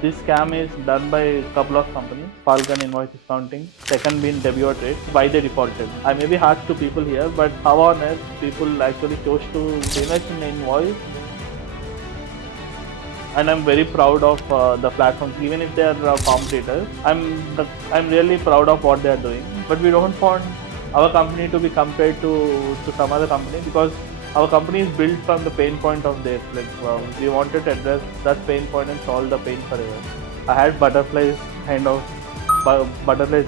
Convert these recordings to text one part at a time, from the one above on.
This scam is done by a couple of companies, Falcon Invoice Discounting, second being Debut Trade, why they defaulted. I may be harsh to people here, but how on earth people actually chose to invest in Invoice? And I'm very proud of the platforms, even if they are competitors. I'm really proud of what they are doing. But we don't want our company to be compared to some other company, because our company is built from the pain point of theirs. We wanted to address that pain point and solve the pain forever. I had butterflies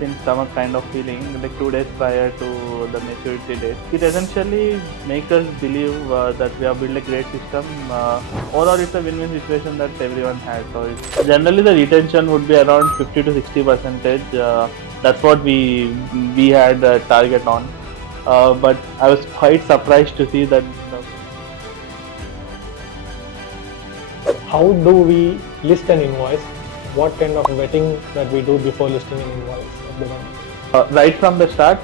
in stomach kind of feeling like 2 days prior to the maturity date. It essentially makes us believe that we have built a great system. Overall, it's a win-win situation that everyone has. So generally the retention would be around 50 to 60%. That's what we had a target on. But I was quite surprised to see that. How do we list an invoice? What kind of vetting that we do before listing an invoice of the vendor? Right from the start,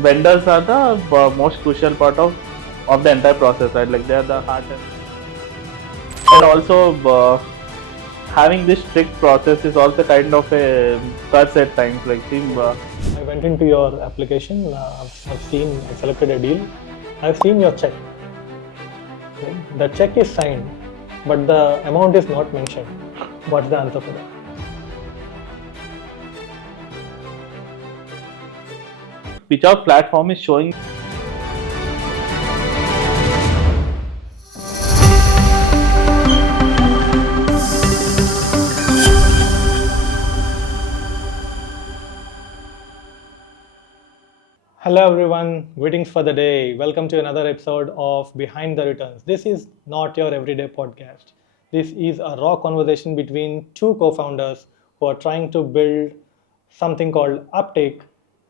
vendors are the most crucial part of the entire process, right? Like they are the heart and also having this strict process is also kind of a curse at times. I went into your application. I selected a deal. I've seen your check. Okay. The check is signed, but the amount is not mentioned. What's the answer for that? Which our platform is showing. Hello everyone, greetings for the day. Welcome to another episode of Behind the Returns. This is not your everyday podcast. This is a raw conversation between two co-founders who are trying to build something called UpTik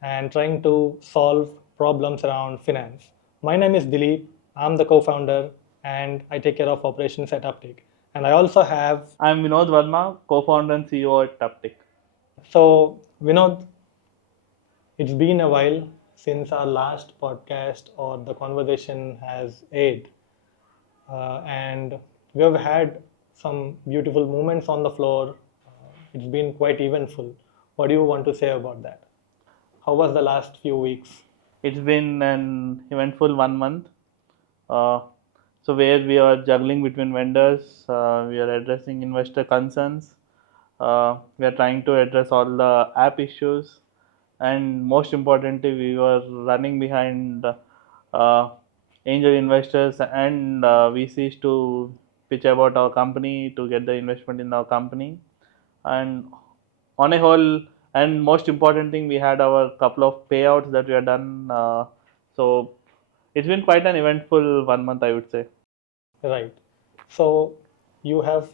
and trying to solve problems around finance. My name is Dileep. I'm the co-founder and I take care of operations at UpTik. And I also have... I'm Vinod Varma, co-founder and CEO at UpTik. So Vinod, it's been a while since our last podcast or the conversation has aired, and we have had some beautiful moments on the floor. It's been quite eventful. What do you want to say about that? How was the last few weeks? It's been an eventful 1 month. So where we are juggling between vendors, we are addressing investor concerns, we are trying to address all the app issues, and most importantly, we were running behind angel investors and VCs to pitch about our company, to get the investment in our company. And on a whole, and most important thing, we had our couple of payouts that we have done. So it's been quite an eventful 1 month, I would say. Right. So you have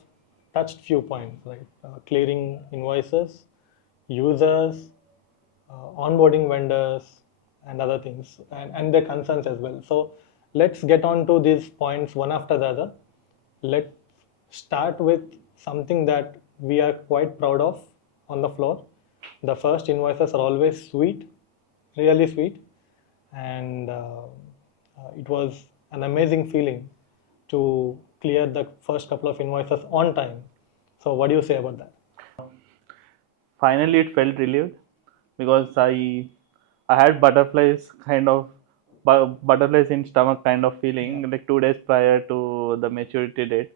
touched few points, right? Clearing invoices, users, onboarding vendors, and other things, and their concerns as well. So let's get on to these points one after the other. Let's start with something that we are quite proud of on the floor. The first invoices are always sweet, really sweet, and it was an amazing feeling to clear the first couple of invoices on time. So what do you say about that? Finally, it felt relieved, because I had butterflies in stomach kind of feeling like 2 days prior to the maturity date.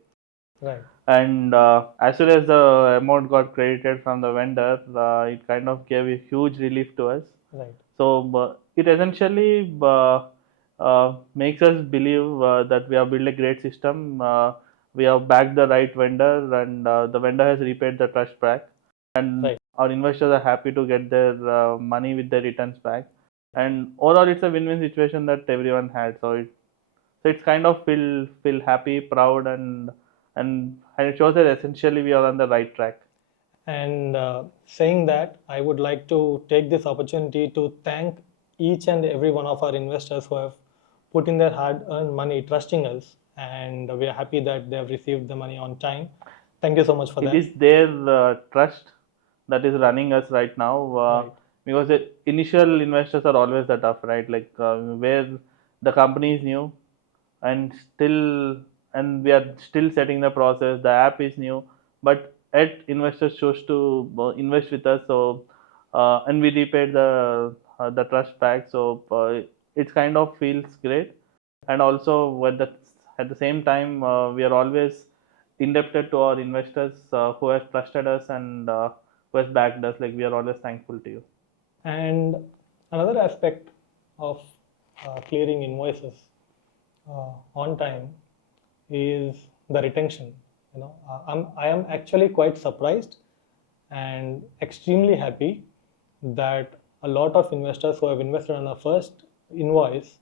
Right. And as soon as the amount got credited from the vendor, it kind of gave a huge relief to us. Right. So it essentially makes us believe that we have built a great system. We have backed the right vendor, and the vendor has repaid the trust back. And Right. our investors are happy to get their money with their returns back. And overall, it's a win-win situation that everyone had. So it's kind of feel happy, proud, and it shows that essentially we are on the right track. And saying that, I would like to take this opportunity to thank each and every one of our investors who have put in their hard-earned money trusting us, and we are happy that they have received the money on time. Thank you so much for that. It is their trust that is running us right now, Right. because the initial investors are always the tough, right? Where the company is new and we are still setting the process. The app is new, but yet investors chose to invest with us. So and we repaid the trust back. So it kind of feels great. And also at the same time, we are always indebted to our investors who have trusted us and who has backed us. Like, we are always thankful to you. And another aspect of clearing invoices on time is the retention. I am actually quite surprised and extremely happy that a lot of investors who have invested on the first invoice,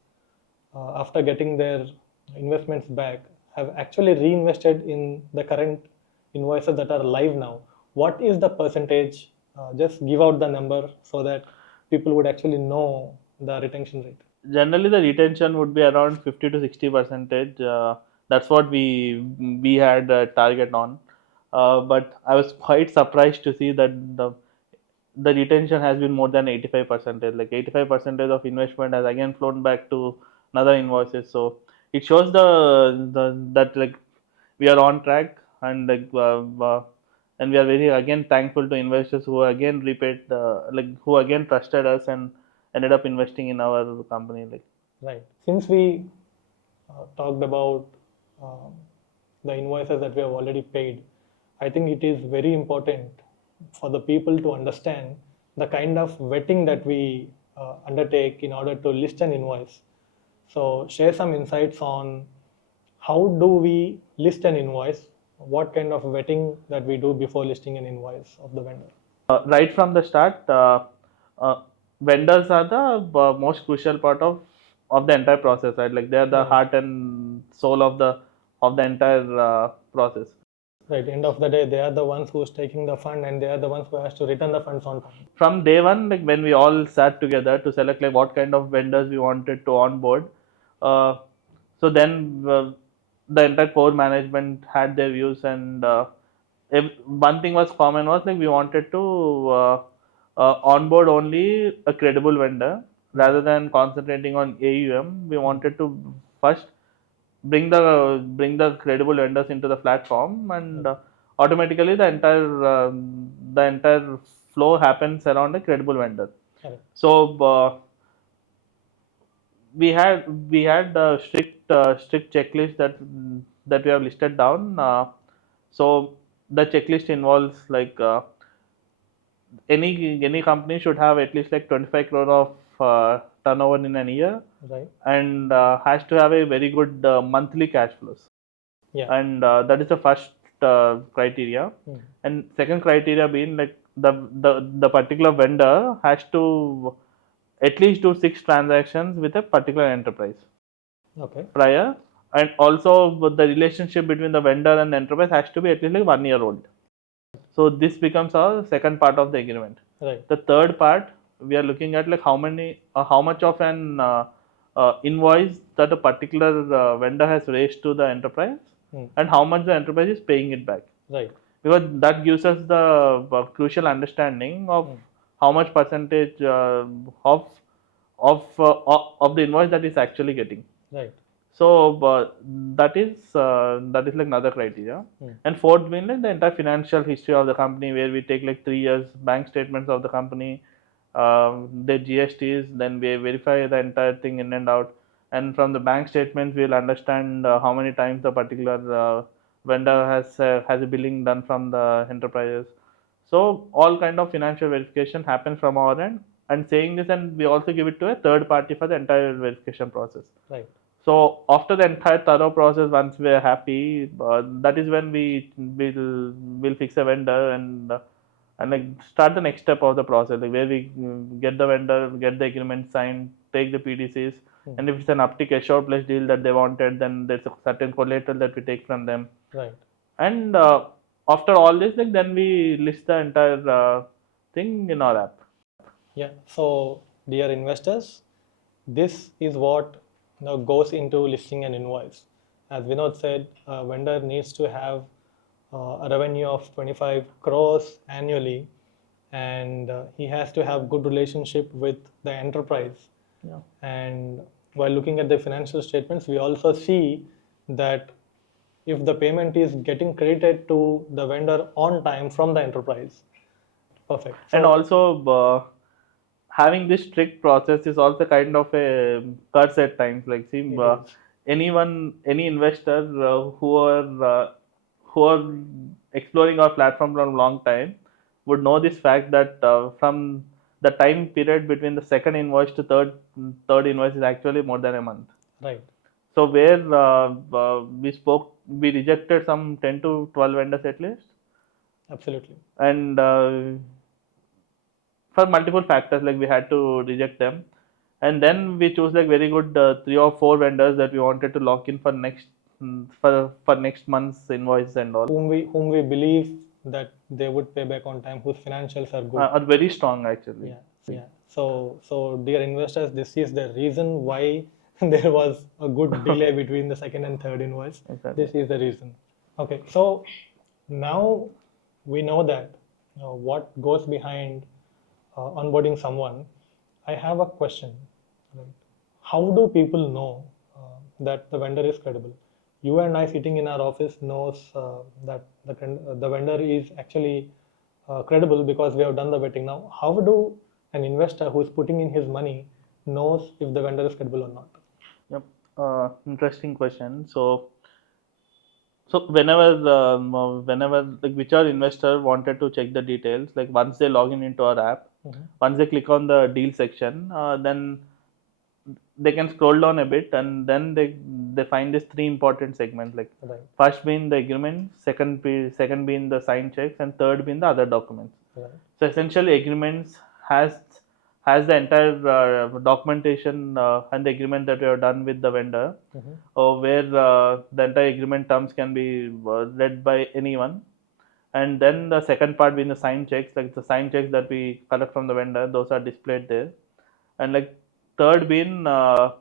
after getting their investments back, have actually reinvested in the current invoices that are live now. What is the percentage? Just give out the number so that people would actually know the retention rate. Generally, the retention would be around 50 to 60 percentage. That's what we had a target on. But I was quite surprised to see that the retention has been more than 85 percentage. Like, 85 percentage of investment has again flown back to another invoices. So it shows the that, like, we are on track. And like and we are very again thankful to investors who again repaid, like, who again trusted us and ended up investing in our company. Like, Right. Since we talked about um, the invoices that we have already paid, I think it is very important for the people to understand the kind of vetting that we undertake in order to list an invoice. So, share some insights on how do we list an invoice, what kind of vetting that we do before listing an invoice of the vendor. right from the start, uh, vendors are the most crucial part of the entire process, right? Like, they are the Right. heart and soul of the entire process. Right. End of the day, they are the ones who is taking the fund, and they are the ones who has to return the funds on time. From day one, like, when we all sat together to select, like, what kind of vendors we wanted to onboard, uh, so then the entire core management had their views. And one thing was common was, like, we wanted to onboard only a credible vendor rather than concentrating on AUM. We wanted to first bring the credible vendors into the platform, and automatically the entire flow happens around a credible vendor. Correct. So we had a strict checklist that we have listed down. So the checklist involves, like, any company should have at least like 25 crore of turnover in a year, Right. and has to have a very good monthly cash flows. Yeah. And that is the first criteria. And second criteria being, like, the particular vendor has to at least do 6 transactions with a particular enterprise Okay. prior. And also, the relationship between the vendor and the enterprise has to be at least like 1 year old. So this becomes our second part of the agreement. Right. The third part, we are looking at, like, how much of an invoice that a particular vendor has raised to the enterprise, and how much the enterprise is paying it back. Right. Because that gives us the crucial understanding of how much percentage of the invoice that is actually getting. Right. So that is like another criteria. And fourth being, like, the entire financial history of the company, where we take like 3 years bank statements of the company, their GSTs, then we verify the entire thing in and out. And from the bank statements, we'll understand how many times the particular vendor has a billing done from the enterprises. So all kind of financial verification happens from our end. And saying this, and we also give it to a third party for the entire verification process. Right. So after the entire thorough process, once we are happy, that is when will fix a vendor, and like start the next step of the process, like, where we get the vendor, get the agreement signed, take the PDCs, and if it's an UpTik assured plus deal that they wanted, then there's a certain collateral that we take from them. Right. And after all this, like, then we list the entire thing in our app. Yeah. So, dear investors, this is what goes into listing an invoice. As Vinod said, a vendor needs to have a revenue of 25 crores annually, and he has to have good relationship with the enterprise. And while looking at the financial statements, we also see that if the payment is getting credited to the vendor on time from the enterprise. Perfect. And So also, having this strict process is also kind of a curse at times. Like, see, it is. any investor who are exploring our platform for a long time would know this fact that from the time period between the second invoice to third invoice is actually more than a month. Right. So where we rejected some 10 to 12 vendors at least, Absolutely. and for multiple factors, like we had to reject them, and then we chose like very good 3 or 4 vendors that we wanted to lock in for next month's invoice and all. Whom we believe that they would pay back on time, whose financials are good. Are very strong actually. Yeah. Yeah. So dear investors, this is the reason why there was a good delay between the second and third invoice. Exactly. This is the reason. Okay. So now we know that what goes behind onboarding someone. I have a question. Right? How do people know that the vendor is credible? You and I sitting in our office knows that the vendor is actually credible because we have done the vetting. Now, how do an investor who is putting in his money knows if the vendor is credible or not? Yep. Interesting question. So whenever like whichever investor wanted to check the details, like once they log in into our app, once they click on the deal section, then they can scroll down a bit, and then they find these 3 important segments, like Right. first being the agreement, second being the signed checks, and third being the other documents. Right. So essentially, agreements has the entire documentation and the agreement that we have done with the vendor, where the entire agreement terms can be read by anyone. And then the second part being the signed checks, like the signed checks that we collect from the vendor, those are displayed there. And like third being the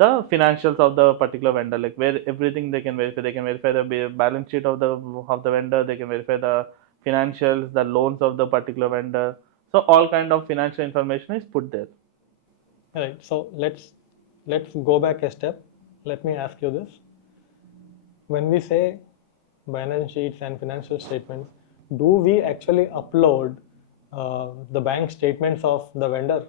financials of the particular vendor, like where everything they can verify. They can verify the balance sheet of the vendor. They can verify the financials, the loans of the particular vendor. So all kind of financial information is put there. Right. So let's go back a step. Let me ask you this. When we say balance sheets and financial statements, do we actually upload the bank statements of the vendor?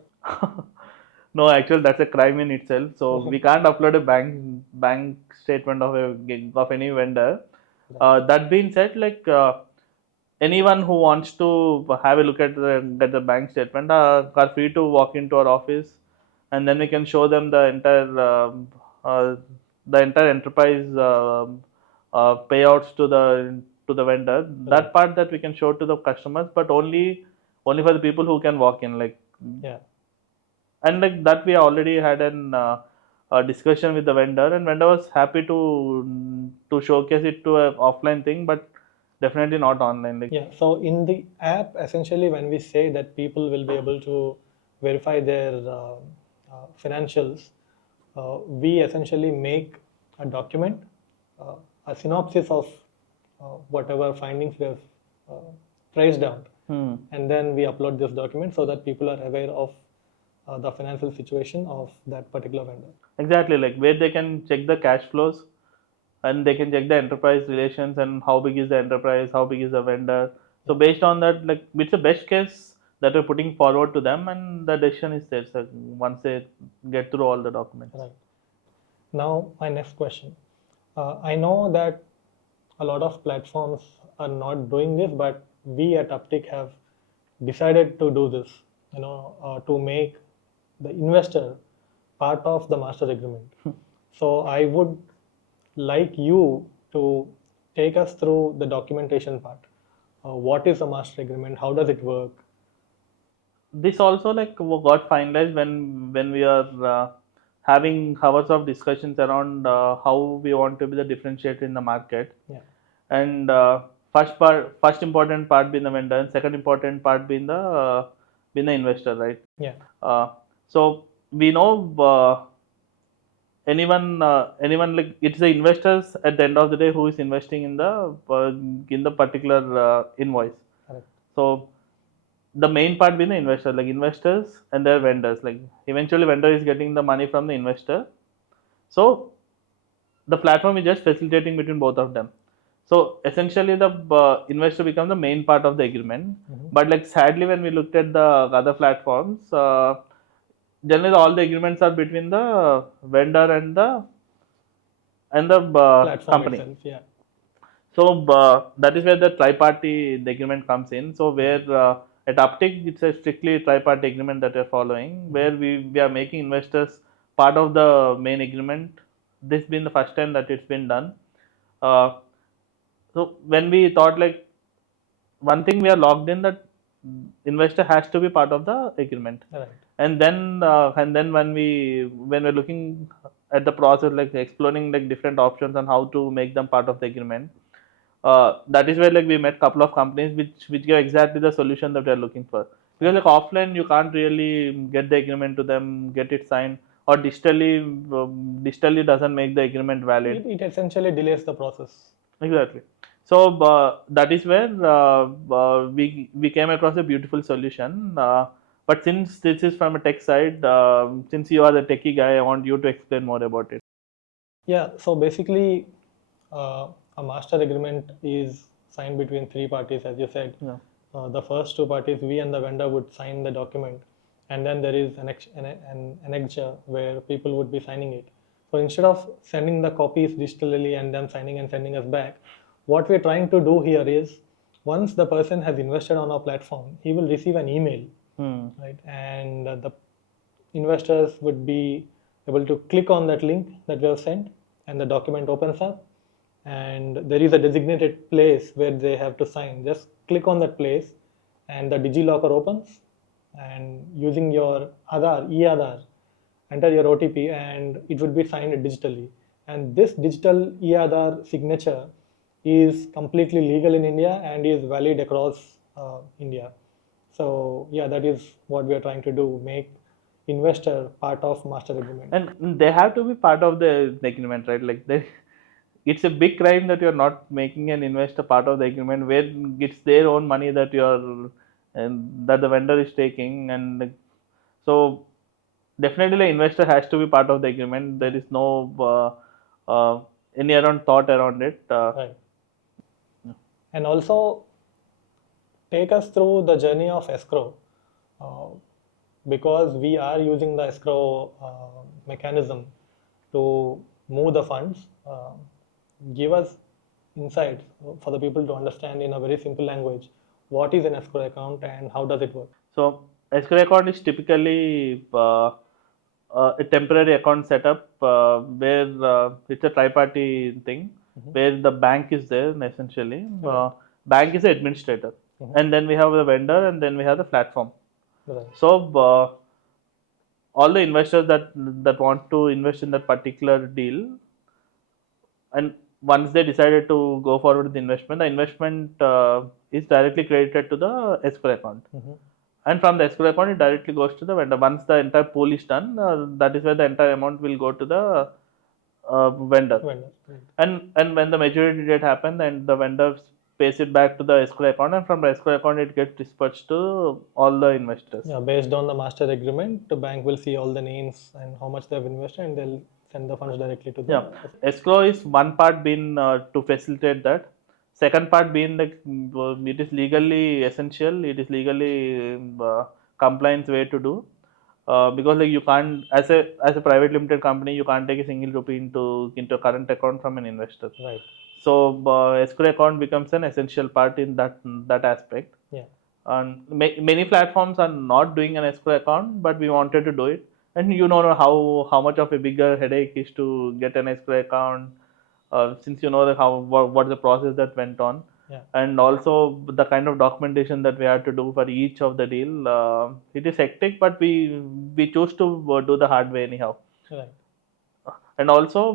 No, actually, that's a crime in itself. So we can't upload a bank statement of any vendor. That being said, like anyone who wants to have a look at the bank statement are free to walk into our office, and then we can show them the entire enterprise payouts to the vendor. That part that we can show to the customers, but only for the people who can walk in, like. Yeah. And like that, we already had a discussion with the vendor, and vendor was happy to showcase it to an offline thing, but definitely not online. Like, Yeah. So in the app, essentially, when we say that people will be able to verify their financials, we essentially make a document, a synopsis of whatever findings we have traced out, and then we upload this document so that people are aware of the financial situation of that particular vendor. exactly, like where they can check the cash flows, and they can check the enterprise relations and how big is the enterprise, how big is the vendor. So based on that, like it's the best case that we're putting forward to them, and the decision is there. So once they get through all the documents. Right. Now, my next question. I know that a lot of platforms are not doing this, but we at UpTik have decided to do this, to make the investor part of the master agreement. So I would like you to take us through the documentation part. What is a master agreement? How does it work? This also like got finalized when we are having hours of discussions around how we want to be the differentiator in the market. Yeah. And first important part being the vendor, and second important part being the investor, right? Yeah. So we know anyone, like it's the investors at the end of the day who is investing in the particular invoice. Correct. So the main part being the investor, like investors and their vendors, like eventually vendor is getting the money from the investor. So the platform is just facilitating between both of them. So essentially, the investor becomes the main part of the agreement. But like sadly, when we looked at the other platforms, generally all the agreements are between the vendor and the Platform company. itself, yeah. So that is where the tri-party agreement comes in. So where at UpTik it's a strictly tri-party agreement that we're following, where we are making investors part of the main agreement. This been the first time that it's been done. Uh, so when we thought like one thing we are logged in that investor has to be part of the agreement, Right. and then when we're looking at the process, like exploring like different options on how to make them part of the agreement, that is where like we met couple of companies which give exactly the solution that we are looking for. Because like offline you can't really get the agreement to them, get it signed, or digitally doesn't make the agreement valid. It essentially delays the process. Exactly. So that is where we came across a beautiful solution. But since this is from a tech side, since you are the techie guy, I want you to explain more about it. Yeah, so basically, a master agreement is signed between three parties, as you said. Yeah. The first two parties, we and the vendor, would sign the document, and then there is an annexure where people would be signing it. So instead of sending the copies digitally and then signing and sending us back, what we're trying to do here is once the person has invested on our platform, he will receive an email, right? And the investors would be able to click on that link that we have sent, and the document opens up, and there is a designated place where they have to sign. Just click on that place, and the DigiLocker opens, and using your Aadhaar, e-Aadhaar, enter your OTP, and it would be signed digitally. And this digital e-Aadhaar signature is completely legal in India and is valid across India. So yeah, that is what we are trying to do: make investor part of master agreement. And they have to be part of the agreement, right? Like it's a big crime that you're not making an investor part of the agreement, where it's their own money that you're and that the vendor is taking, and so definitely the investor has to be part of the agreement. There is no any around thought around it. Right. And also take us through the journey of escrow, uh, because we are using the escrow mechanism to move the funds. Give us insights for the people to understand in a very simple language what is an escrow account and how does it work. So escrow account is typically a temporary account setup where it's a tri-party thing, where the bank is there essentially. Bank is the administrator, and then we have the vendor, and then we have the platform. Right. So all the investors that want to invest in that particular deal, and once they decided to go forward with the investment is directly credited to the escrow account. And from the escrow account, it directly goes to the vendor. Once the entire pool is done, that is where the entire amount will go to the vendor. Right. And when the maturity date happens, and the vendor pays it back to the escrow account, and from the escrow account, it gets dispatched to all the investors. Yeah, based on the master agreement, the bank will see all the names and how much they have invested, and they'll send the funds directly to the. Yeah, escrow is one part being to facilitate that. Second part being like it is legally essential. It is legally compliance way to do. Because like you can't, as a private limited company, you can't take a single rupee into a current account from an investor. Right. So escrow account becomes an essential part in that aspect. Yeah. And many platforms are not doing an escrow account, but we wanted to do it. And you know how much of a bigger headache is to get an escrow account, since you know that what the process that went on. Yeah. And also the kind of documentation that we had to do for each of the deal. It is hectic, but we choose to do the hard way anyhow. Right. And also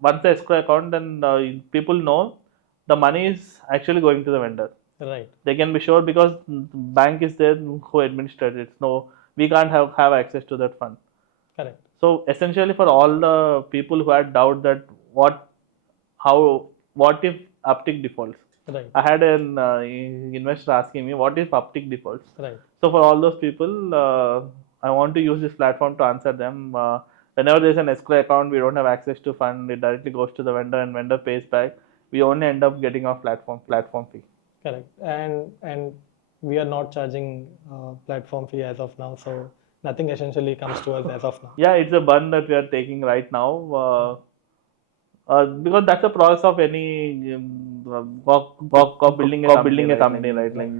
once the escrow account, then people know the money is actually going to the vendor. Right. They can be sure because bank is there who administers it. No, we can't have access to that fund. Correct. So essentially, for all the people who had doubt that what if UpTik defaults. Right. I had an investor asking me, what if UpTik defaults? Right. So for all those people, I want to use this platform to answer them. whenever there's an escrow account, we don't have access to fund. It directly goes to the vendor, and vendor pays back. We only end up getting a platform fee. Correct. And we are not charging platform fee as of now, so nothing essentially comes to us as of now. Yeah, it's a burn that we are taking right now. Because that's the process of any building a company, right? Like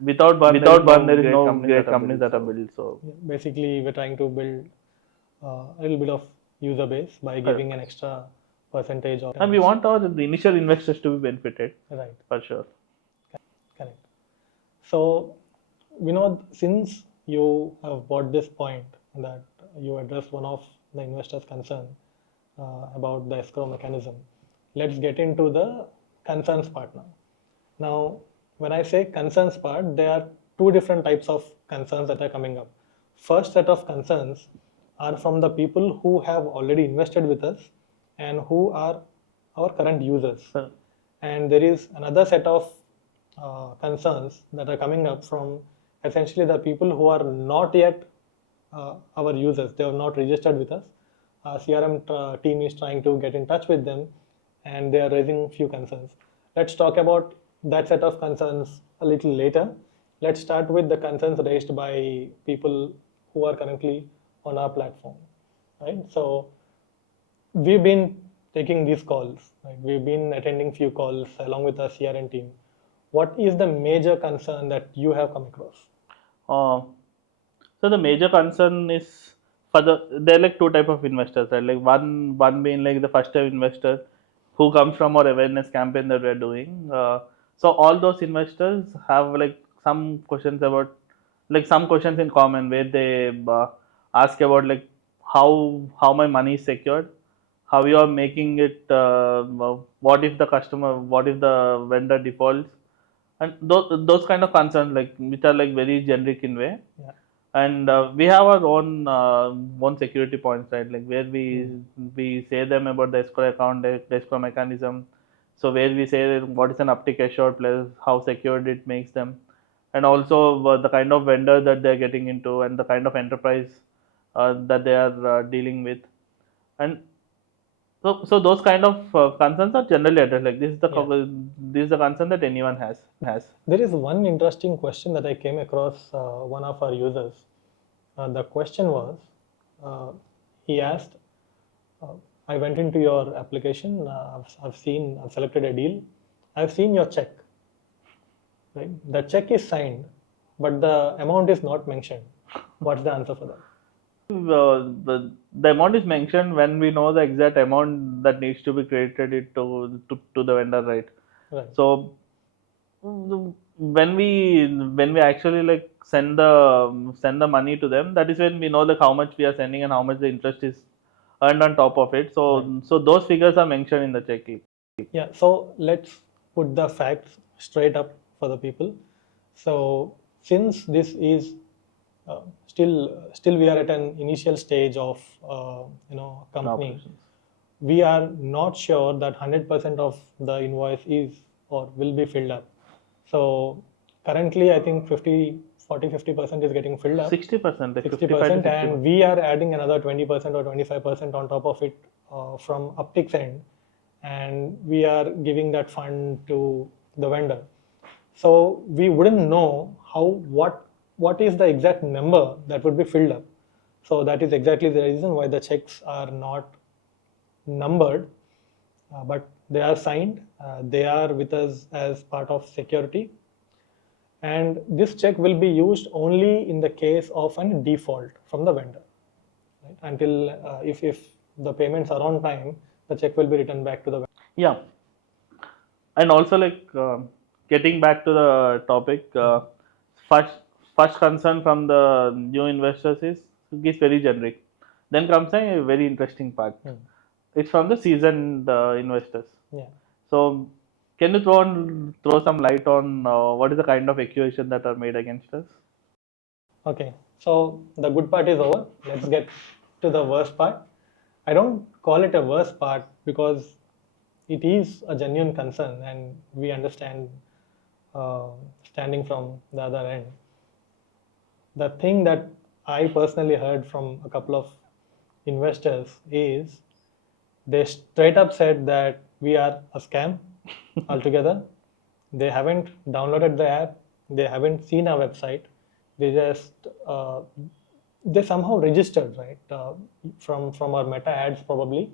without burn, there is no great companies that are built. So Yeah, basically, we're trying to build a little bit of user base by giving an extra percentage of. and we want the initial investors to be benefited, Right. for sure. Correct. So, Vinod, since you have brought this point that you addressed one of the investors' concern about the escrow mechanism, let's get into the concerns part now. Now, when I say concerns part, there are two different types of concerns that are coming up. First set of concerns are from the people who have already invested with us and who are our current users. And there is another set of concerns that are coming up from essentially the people who are not yet our users. They have not registered with us. Our CRM team is trying to get in touch with them, and they are raising few concerns. Let's talk about that set of concerns a little later. Let's start with the concerns raised by people who are currently on our platform, right? So we've been taking these calls, right? We've been attending few calls along with our CRM team. What is the major concern that you have come across? So the major concern is there are like two type of investors, right? Like one being like the first time investor who comes from our awareness campaign that we're doing. So all those investors have like some questions about like some questions in common where they ask about like how my money is secured, how you are making it, what if the vendor defaults, and those kind of concerns like which are like very generic in way. Yeah. And we have our own security points, right? Like where we say them about the escrow account, the escrow mechanism. So where we say what is an UpTik assured plus how secured it makes them, and also the kind of vendor that they're getting into and the kind of enterprise that they are dealing with. And so those kind of concerns are generally addressed. Like this is the concern that anyone has. There is one interesting question that I came across one of our users. The question was, he asked, I went into your application, I've selected a deal, I've seen your check, right? The check is signed, but the amount is not mentioned. What's the answer for that? The amount is mentioned when we know the exact amount that needs to be credited to the vendor, right? Right. So when we actually like send the money to them, that is when we know like how much we are sending and how much the interest is earned on top of it. So so those figures are mentioned in the check. Yeah, so let's put the facts straight up for the people. So since this is still we are at an initial stage of company, we are not sure that 100% of the invoice is or will be filled up. So currently I think 50% is getting filled up. 60%, like 60%, and we are adding another 20% or 25% on top of it from UpTik's end, and we are giving that fund to the vendor. So we wouldn't know what is the exact number that would be filled up. So that is exactly the reason why the checks are not numbered, but they are signed. They are with us as part of security. And this check will be used only in the case of a default from the vendor. Right? Until if the payments are on time, the check will be returned back to the vendor. Yeah. And also like getting back to the topic, first concern from the new investors is very generic. Then comes a very interesting part. It's from the seasoned investors. Yeah. So can you throw some light on what is the kind of accusation that are made against us? Okay, so the good part is over. Let's get to the worst part. I don't call it a worst part because it is a genuine concern, and we understand standing from the other end. The thing that I personally heard from a couple of investors is they straight up said that we are a scam altogether. They haven't downloaded the app. They haven't seen our website. They just they somehow registered, right, from our meta ads probably.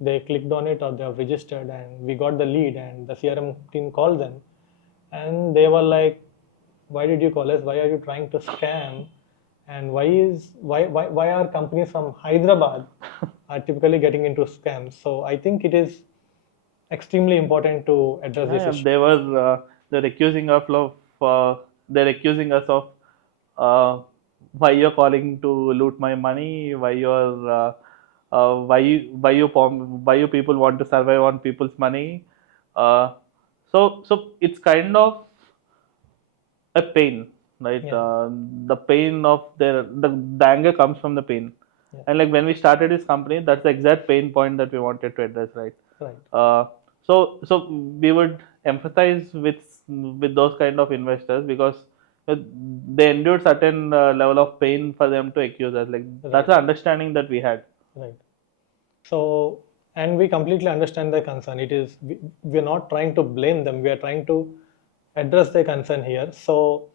They clicked on it or they have registered, and we got the lead, and the CRM team called them, and they were like, "Why did you call us? Why are you trying to scam? And why are companies from Hyderabad are typically getting into scams?" So I think it is extremely important to address this issue. They're accusing us of they're accusing us of uh, why you're calling to loot my money, why you people want to survive on people's money. Uh, so it's kind of a pain, right? Yeah. The pain of the anger comes from the pain. Yeah. And like when we started this company, that's the exact pain point that we wanted to address, right? Right. So we would empathize with those kind of investors because they endured certain level of pain for them to accuse us. Like that's the understanding that we had. Right. So, and we completely understand their concern. It is we're not trying to blame them. We are trying to address their concern here. So,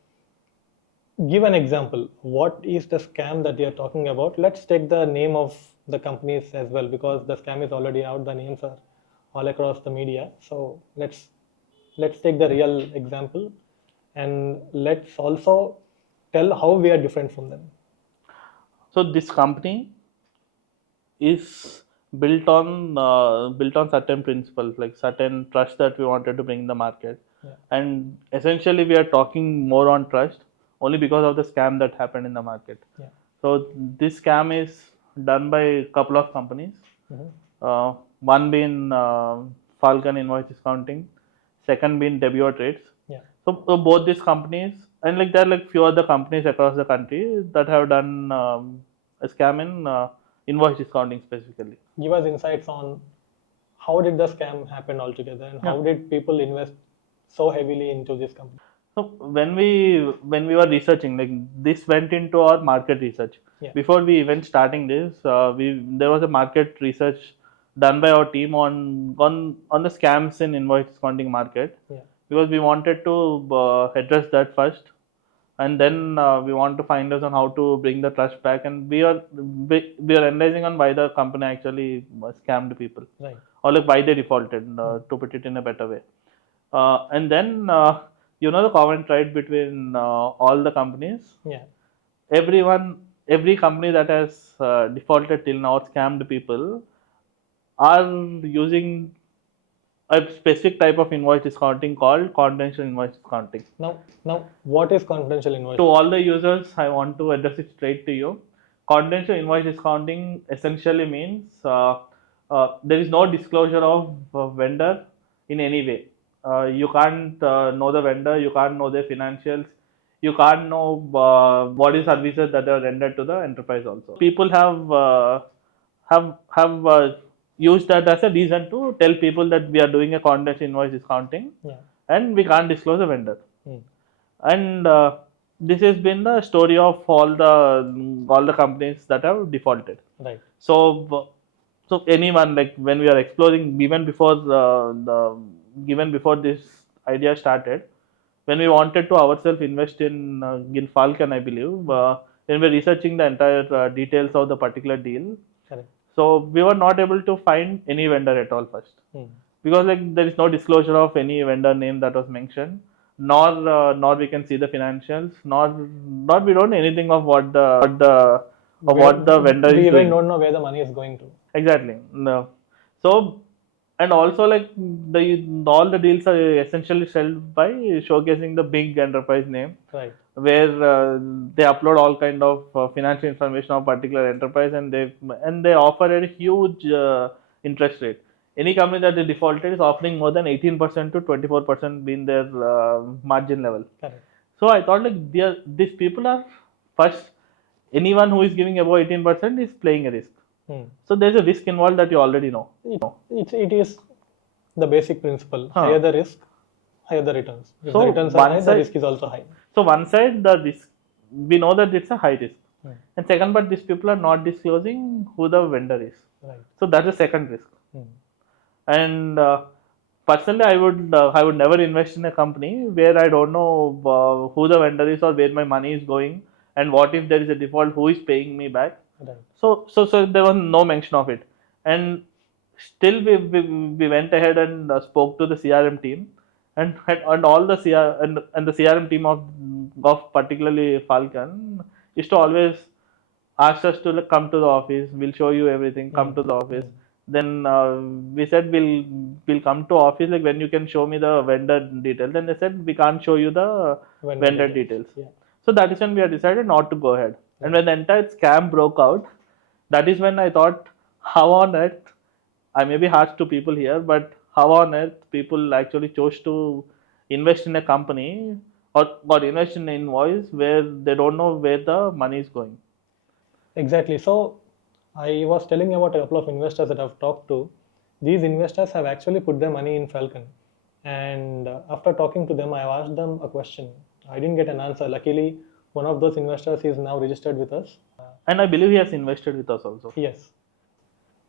give an example. What is the scam that you are talking about? Let's take the name of the companies as well, because the scam is already out. The names are all across the media. So let's take the real example, and let's also tell how we are different from them. So this company is built on certain principles, like certain trust that we wanted to bring in the market. Yeah. And essentially we are talking more on trust only because of the scam that happened in the market. Yeah. So this scam is done by a couple of companies. One being Falcon Invoice Discounting, second being Debut Trades. Yeah. So both these companies, and like there are like few other companies across the country that have done a scam in invoice discounting specifically. Give us insights on how did the scam happen altogether, and how did people invest so heavily into this company? So when we were researching, like this went into our market research. Yeah. Before we even starting this, there was a market research done by our team on the scams in invoice discounting market. Yeah. Because we wanted to address that first, and then we want to find out on how to bring the trust back, and we are analyzing on why the company actually scammed people, Right. or like why they defaulted, to put it in a better way. And then the common thread between all the companies. Yeah. Every company that has defaulted till now, scammed people, are using a specific type of invoice discounting called confidential invoice discounting. Now, what is confidential invoice? To all the users, I want to address it straight to you. Confidential invoice discounting essentially means there is no disclosure of vendor in any way. You can't know the vendor, you can't know their financials, you can't know what is services that are rendered to the enterprise also. People have used that as a reason to tell people that we are doing a confidential invoice discounting. Yeah. And we can't disclose the vendor. And this has been the story of all the companies that have defaulted. Right. So anyone, like when we are exploring, even before this idea started, when we wanted to ourselves invest in Falcon, I believe, when we were researching the entire details of the particular deal. Correct. So we were not able to find any vendor at all first, because like there is no disclosure of any vendor name that was mentioned, nor we can see the financials, nor we don't know anything of what the vendor is We even doing. don't know where the money is going to. Exactly. No. So, and also like all the deals are essentially sold by showcasing the big enterprise name. Right. Where they upload all kind of financial information of particular enterprise, and they offer a huge interest rate. Any company that is defaulted is offering more than 18% to 24% being their margin level. Correct. So I thought like these people are first, anyone who is giving above 18% is playing a risk. So there's a risk involved that you already know. It is the basic principle. Higher the risk, higher the returns. If So the returns are high, the side- risk is also high. So one side, the risk, we know that it's a high risk. And second part, these people are not disclosing who the vendor is. Right. So that's the second risk. Hmm. And personally, I would never invest in a company where I don't know who the vendor is or where my money is going, and what if there is a default, who is paying me back. Right. So there was no mention of it, and still we went ahead and spoke to the CRM team, and all the and the CRM team of particularly Falcon used to always ask us to like, come to the office. We'll show you everything. Come to the office. Then we said we'll come to office like when you can show me the vendor details. Then they said we can't show you the vendor details. Yeah. So that is when we had decided not to go ahead. And when the entire scam broke out, that is when I thought, how on earth, I may be harsh to people here, but how on earth people actually chose to invest in a company or invest in an invoice where they don't know where the money is going. Exactly. So I was telling you about a couple of investors that I've talked to. These investors have actually put their money in Falcon. And after talking to them, I asked them a question. I didn't get an answer. Luckily, one of those investors is now registered with us. And I believe he has invested with us also. Yes.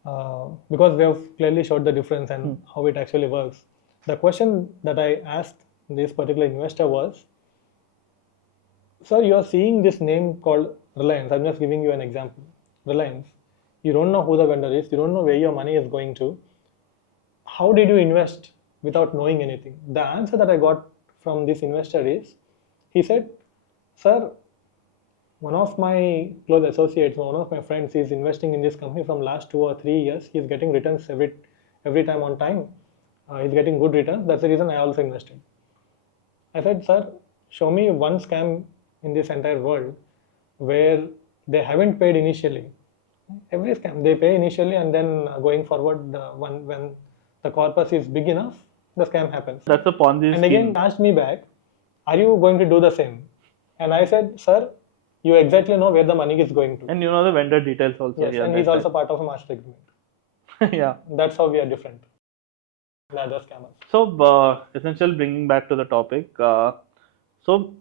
Because we have clearly showed the difference and how it actually works. The question that I asked this particular investor was, sir, you are seeing this name called Reliance. I'm just giving you an example. Reliance. You don't know who the vendor is. You don't know where your money is going to. How did you invest without knowing anything? The answer that I got from this investor is, he said, sir, one of my close associates, one of my friends is investing in this company from last 2 or 3 years. He's getting returns every time on time. He's getting good returns. That's the reason I also invested. I said, sir, show me one scam in this entire world where they haven't paid initially. Every scam, they pay initially, and then going forward, when the corpus is big enough, the scam happens. That's a Ponzi scheme. And again, asked me back, are you going to do the same? And I said, sir, you exactly know where the money is going to. And you know the vendor details also. Yes, and he's also part of a master agreement. Yeah. That's how we are different than other scammers. So, essentially bringing back to the topic, so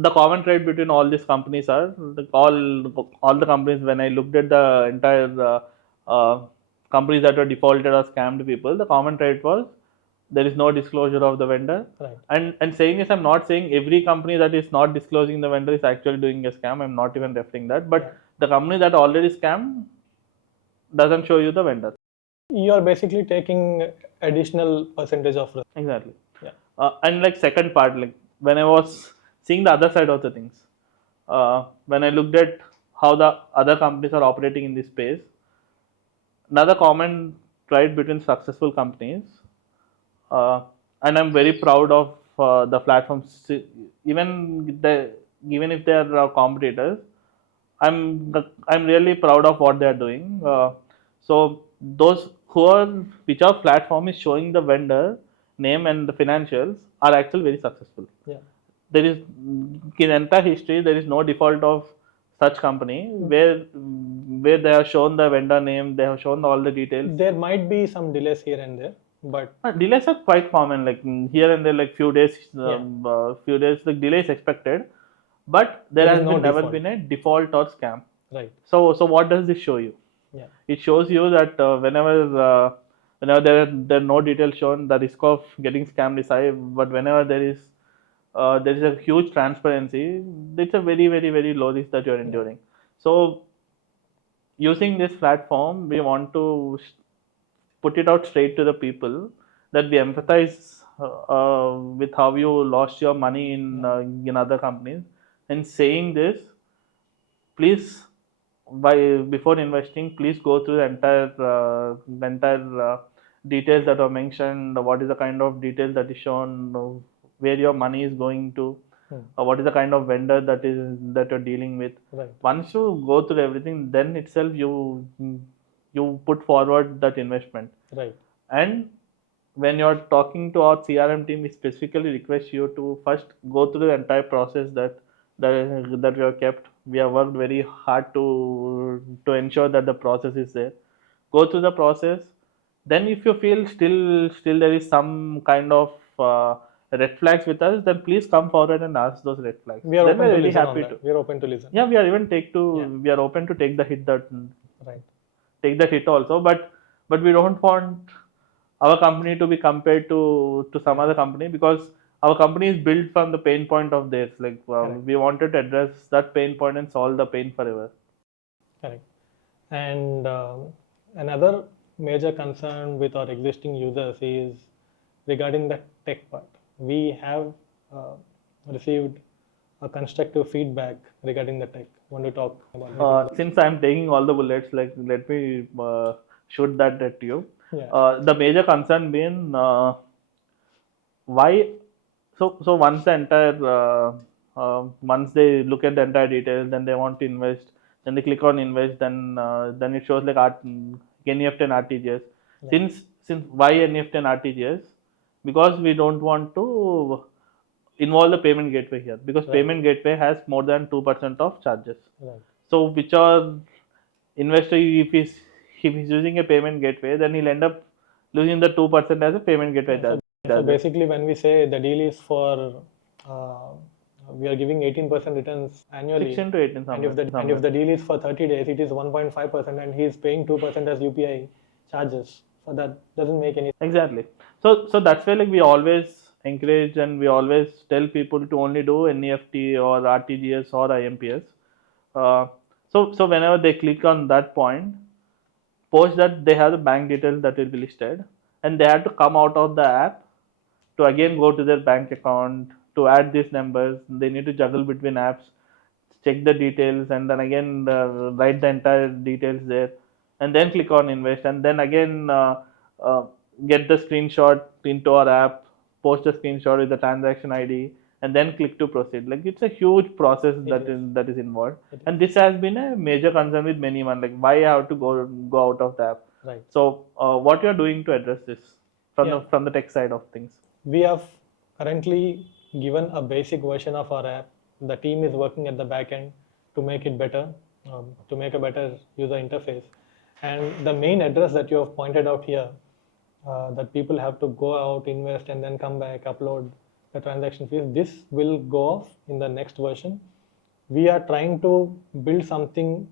the common thread between all these companies are all the companies. When I looked at the entire companies that were defaulted or scammed people, the common thread was there is no disclosure of the vendor. Right. And saying this, I'm not saying every company that is not disclosing the vendor is actually doing a scam. I'm not even referring that. But the company that already scammed doesn't show you the vendor. You're basically taking additional percentage of risk. Exactly. Yeah. And like second part, like when I was seeing the other side of the things, when I looked at how the other companies are operating in this space, another common thread between successful companies, and I'm very proud of the platforms, even if they are competitors, I'm really proud of what they are doing. So those whichever platform is showing the vendor name and the financials are actually very successful. Yeah. There is in entire history there is no default of such company where they have shown the vendor name, they have shown all the details. There might be some delays here and there, but delays are quite common, like here and there, like few days like delay is expected, but there has never been a default or scam. Right. So what does this show you? Yeah. It shows you that whenever there are no details shown, the risk of getting scammed is high, but whenever there is a huge transparency, it's a very, very, very low risk that you're enduring. So using this platform, we want to put it out straight to the people that we empathize with how you lost your money in other companies, and saying this, please, before investing, please go through the entire details that are mentioned. What is the kind of details that is shown, where your money is going to, what is the kind of vendor that you're dealing with. Right. Once you go through everything, then itself you put forward that investment. Right. And when you're talking to our CRM team, we specifically request you to first go through the entire process that we have kept. We have worked very hard to ensure that the process is there. Go through the process. Then if you feel still there is some kind of red flags with us, then please come forward and ask those red flags. We are Then open we're to really listen on happy that. to. We are open to listen. Yeah, we are even Yeah. we are open to take the hit Right. take the hit also, but we don't want our company to be compared to some other company, because our company is built from the pain point of theirs. Like Correct. we wanted to address that pain point and solve the pain forever. Correct. And another major concern with our existing users is regarding the tech part. We have received a constructive feedback regarding the tech. Want to talk about it? Since I'm taking all the bullets, like let me shoot that at you. Yeah. The major concern being why. So once the entire once they look at the entire details, then they want to invest. Then they click on invest. Then it shows like NEFT and RTGS. Right. Since why NEFT and RTGS? Because we don't want to involve the payment gateway here, because Right. payment gateway has more than 2% of charges. Right. So which are investor, if he's using a payment gateway, then he'll end up losing the 2% as a payment gateway charge. So basically, when we say the deal is for, we are giving 18% returns annually. 16 to 18 and if the deal is for 30 days, it is 1.5%, and he is paying 2% as UPI charges. So that doesn't make any. Exactly. So that's why like we always encourage and we always tell people to only do NEFT or RTGS or IMPS. So whenever they click on that point, post that they have the bank details that will be listed, and they have to come out of the app to again go to their bank account to add these numbers. They need to juggle between apps, check the details, and then again write the entire details there, and then click on invest, and then again uh, get the screenshot into our app, post a screenshot with the transaction ID, and then click to proceed. Like it's a huge process that is involved, and this has been a major concern with many one. Like why I have to go out of the app. Right. So what you are doing to address this from the tech side of things? We have currently given a basic version of our app. The team is working at the back end to make it better, to make a better user interface. And the main address that you have pointed out here, that people have to go out, invest, and then come back, upload the transaction fees, this will go off in the next version. We are trying to build something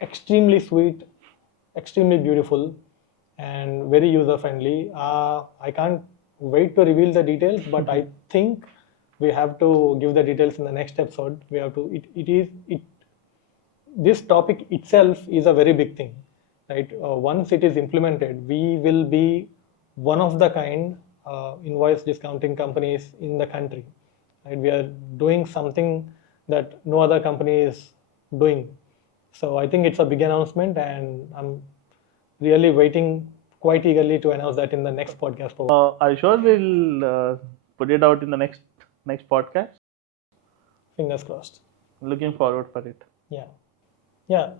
extremely sweet, extremely beautiful, and very user friendly. I can't wait to reveal the details, but I think we have to give the details in the next episode. We have to. This topic itself is a very big thing, right? Once it is implemented, we will be one of the kind invoice discounting companies in the country. Right? We are doing something that no other company is doing. So I think it's a big announcement, and I'm really waiting quite eagerly to announce that in the next podcast. Are you sure we'll put it out in the next podcast? Fingers crossed. Looking forward for it. Yeah.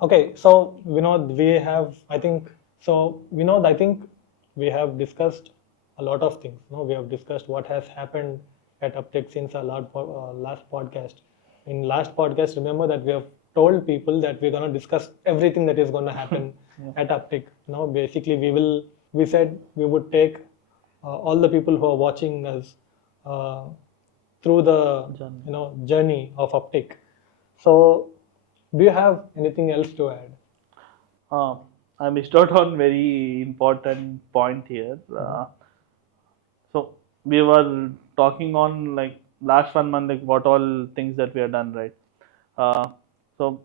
Okay. So Vinod, I think we have discussed a lot of things. We have discussed what has happened at UpTik since our last podcast. In last podcast, remember that we have told people that we're going to discuss everything that is going to happen at UpTik. Basically, we said we would take all the people who are watching us through the journey of UpTik. So, do you have anything else to add? I missed out on very important point here. So we were talking on like last 1 month, like what all things that we have done, right? So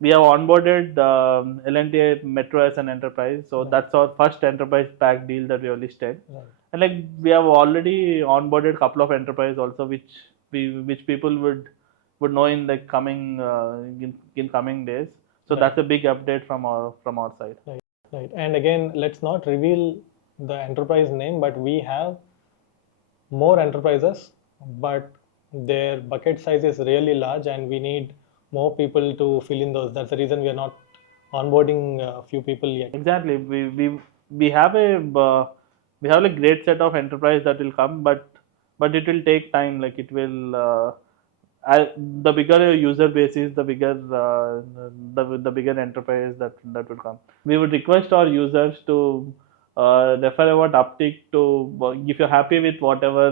we have onboarded L&T Metro as an enterprise. So that's our first enterprise pack deal that we have listed. Right. And like we have already onboarded a couple of enterprise also, which people would know in like coming in coming days. So Right. that's a big update from our side. Right. And again, let's not reveal the enterprise name, but we have more enterprises, but their bucket size is really large, and we need more people to fill in those. That's the reason we are not onboarding a few people yet. Exactly. We have a great set of enterprise that will come, but it will take time. Like it will. The bigger your user base is, the bigger the bigger enterprise that will come. We would request our users to refer about UpTik to, if you're happy with whatever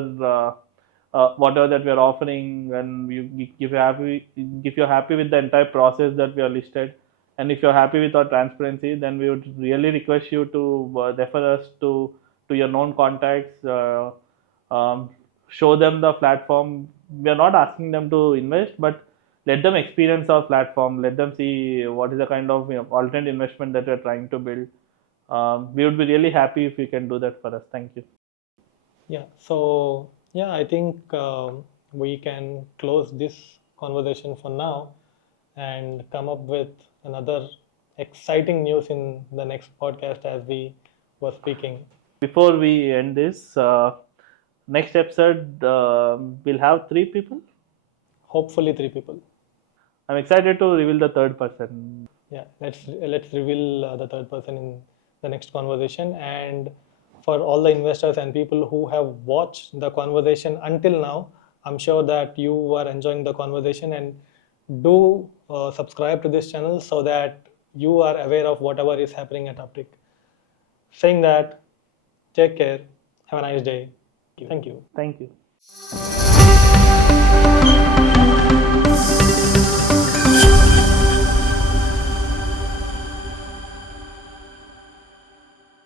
that we are offering, and if you're happy with the entire process that we are listed, and if you're happy with our transparency, then we would really request you to refer us to your known contacts. Um, Show them the platform. We are not asking them to invest, but let them experience our platform. Let them see what is the kind of alternate investment that we're trying to build. We would be really happy if you can do that for us. Thank you. Yeah, so yeah, I think we can close this conversation for now and come up with another exciting news in the next podcast as we were speaking. Before we end this, next episode we'll have three people. Hopefully, three people. I'm excited to reveal the third person. Yeah, let's reveal the third person in the next conversation. And for all the investors and people who have watched the conversation until now, I'm sure that you are enjoying the conversation, and do subscribe to this channel so that you are aware of whatever is happening at UpTik. Saying that, take care, have a nice day. Thank you. Thank you.